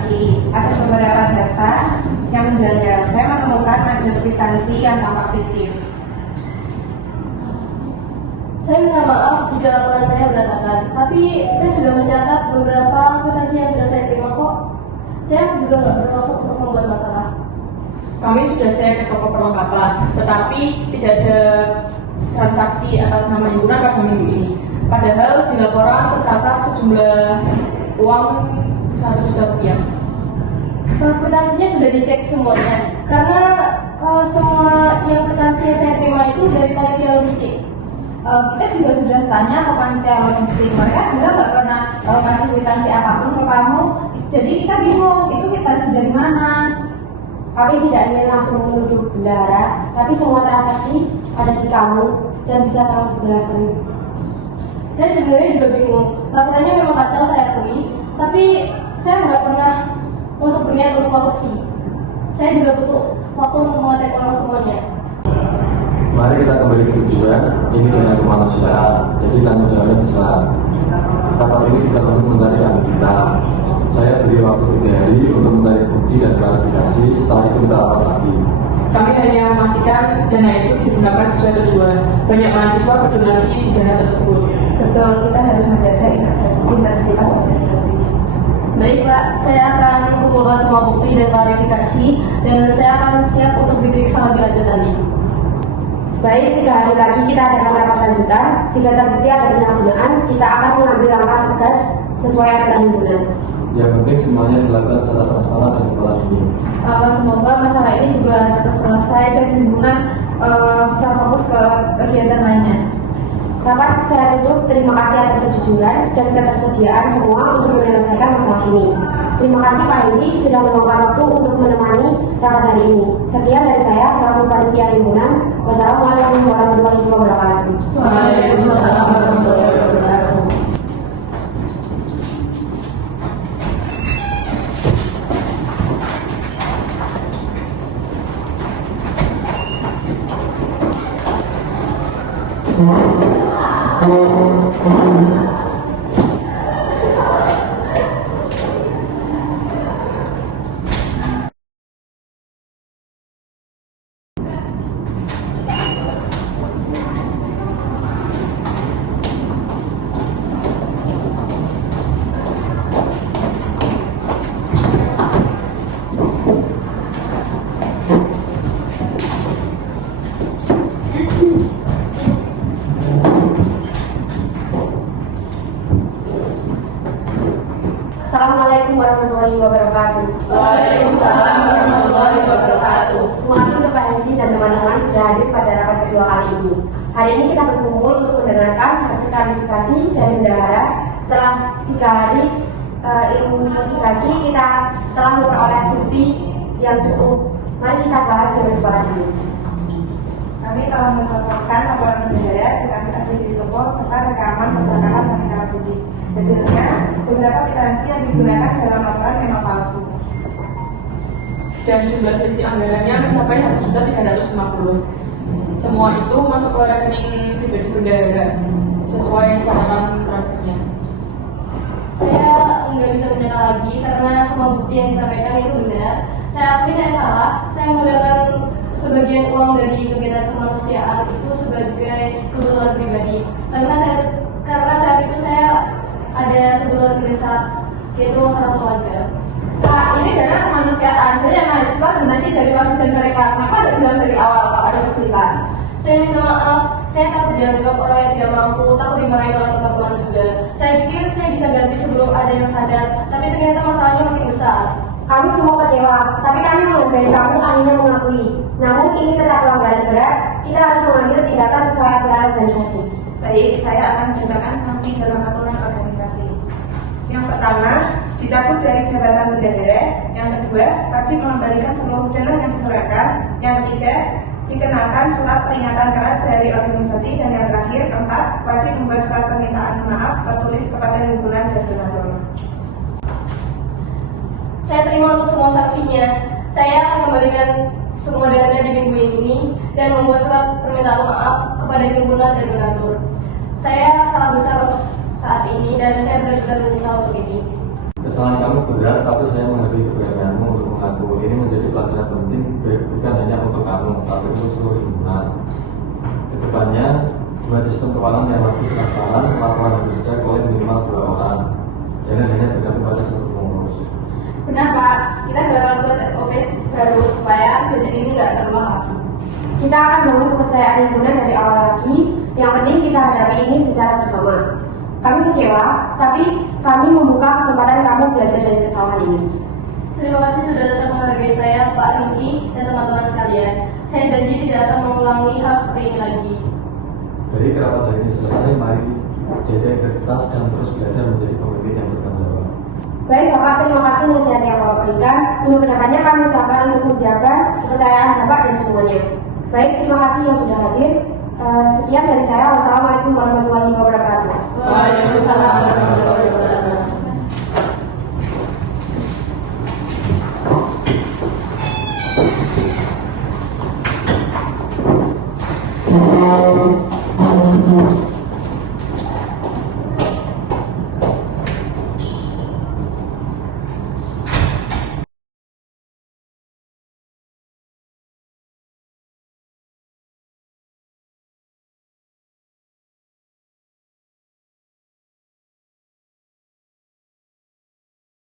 kwitansi. Ada beberapa data yang menjaga. Saya menemukan ada kwitansi yang tampak fiktif. Saya minta maaf jika laporan saya berantakan, tapi saya sudah mencatat beberapa kwitansi yang sudah saya terima kok. Saya juga nggak bermaksud untuk membuat masalah. Kami sudah cek ke toko perlengkapan, tetapi tidak ada transaksi atas nama himpunan pada minggu ini. Padahal di laporan tercatat sejumlah uang 100 juta rupiah. Kwitansinya sudah dicek semuanya, karena semua yang kwitansi yang saya terima itu dari panitia logistik. Kita juga sudah tanya ke panitia logistik, mereka bilang nggak pernah kasih kwitansi apapun ke kamu. Jadi kita bingung, itu kwitansi dari mana? Kami tidak ingin langsung menuduh bendahara, tapi semua transaksi ada di kamu dan bisa tolong dijelaskan. Saya sebenarnya juga bingung, laporannya memang kacau saya akui, tapi saya nggak pernah untuk berniat untuk korupsi. Saya juga butuh waktu untuk mengecek ulang semuanya. Mari kita kembali ke tujuan, ini dana kemanusiaan, jadi tanggung jawabnya besar. Rapat ini kita untuk mencari anak kita. Saya beri waktu 3 hari untuk mencari bukti dan klarifikasi, setelah itu kita rapat lagi. Kami hanya memastikan dana itu digunakan sesuai tujuan. Banyak mahasiswa berdonasi di dana tersebut. Betul, kita harus menjaga integritas organisasi. Baik Pak, saya akan mengumpulkan semua bukti dan klarifikasi, dan saya akan siap untuk diperiksa lebih lanjut nanti. Baik, 3 hari lagi kita akan rapat lanjutan. Jika terbukti ada penyalahgunaan, kita akan mengambil langkah tegas sesuai aturan himpunan. Yang penting semuanya dilakukan secara transparan dan kepala dingin. Semoga masalah ini juga cepat selesai dan himpunan bisa fokus ke kegiatan lainnya. Rapat saya tutup. Terima kasih atas kejujuran dan ketersediaan semua untuk menyelesaikan masalah ini. Terima kasih Pak Indi sudah meluangkan waktu untuk menemani rapat hari ini. Sekian dari saya selaku panitia himpunan. Wassalamualaikum warahmatullahi wabarakatuh. Waalaikumsalam warahmatullahi wabarakatuh. Assalamualaikum warahmatullahi wabarakatuh. Waalaikumsalam warahmatullahi wabarakatuh. Terima kasih untuk Pak Indi dan teman-teman sudah hadir pada rapat kedua kali ini. Hari ini kita berkumpul untuk mendengarkan hasil klarifikasi dari bendahara. Setelah 3 hari ilmu investigasi, kita telah memperoleh bukti yang cukup. Mari kita bahas dengan kepala dingin. Kami telah mencocokkan laporan bendahara dengan kwitansi di toko serta rekaman percakapan wanita televisi. Hasilnya, beberapa kwitansi yang digunakan dalam laporan memang palsu. Dan jumlah selisih anggarannya mencapai 1.350.000. Semua itu masuk ke rekening pribadi bendahara sesuai catatan grafiknya. Saya nggak bisa menyangka lagi karena semua bukti yang disampaikan itu benar. Saya akui saya salah. Saya menggunakan sebagian uang dari kegiatan kemanusiaan itu sebagai kebutuhan pribadi. Karena saat itu saya ada kebutuhan mendesak, yaitu masalah keluarga. Pak, ini dana kemanusiaan, banyak mahasiswa donasi dari warisan mereka. Kenapa tidak bilang dari awal kalau ada kesulitan? Saya minta maaf, saya takut dianggap orang yang tidak mampu, takut dimarahin oleh teman-teman juga. Saya pikir saya bisa ganti sebelum ada yang sadar, tapi ternyata masalahnya makin besar. Kami semua kecewa, tapi kami menghargai kamu akhirnya mengakui. Namun ini tetap pelanggaran berat, kita harus mengambil tindakan sesuai aturan organisasi. Baik, saya akan membacakan sanksi dalam aturan organisasi. Yang pertama, dicabut dari jabatan bendahara. Yang kedua, wajib mengembalikan seluruh dana yang diserahkan. Yang ketiga, dikenakan surat peringatan keras dari organisasi. Dan yang terakhir, 4, wajib membuat surat permintaan maaf tertulis kepada himpunan dan donatur. Saya terima untuk semua saksinya. Saya akan kembalikan semua dana di minggu ini dan membuat surat permintaan maaf kepada himpunan dan donatur. Saya salah besar saat ini dan saya benar-benar menyesal untuk ini. Kesalahan kamu berat, tapi saya menghargai keberanianmu untuk mengaku. Ini menjadi pelajaran penting bukan hanya untuk kamu, tapi untuk seluruh lingkungan. Kedepannya, buat sistem keuangan yang lebih transparan, laporan harus dicek oleh minimal 2 orang. Jangan hanya bergantung pada satu pengurus. Benar Pak, kita bakal buat SOP baru supaya kejadian ini nggak terulang lagi. Kita akan bangun kepercayaan lingkungan dari awal lagi. Yang penting kita hadapi ini secara bersama. Kami kecewa, tapi kami membuka kesempatan kamu belajar dari kesalahan ini. Terima kasih sudah tetap menghargai saya, Pak Riki, dan teman-teman sekalian. Saya janji tidak akan mengulangi hal seperti ini lagi. Dari kerabat hari ini selesai, mari jaga integritas dan terus belajar menjadi pemimpin yang bertanggung jawab. Baik Bapak, terima kasih nasihat yang Bapak berikan. Untuk kedepannya kami usahakan untuk menjaga kepercayaan Bapak dan semuanya. Baik, terima kasih yang sudah hadir. Sekian dari saya. Wassalamualaikum warahmatullahi wabarakatuh. Waalaikumsalam warahmatullahi wabarakatuh.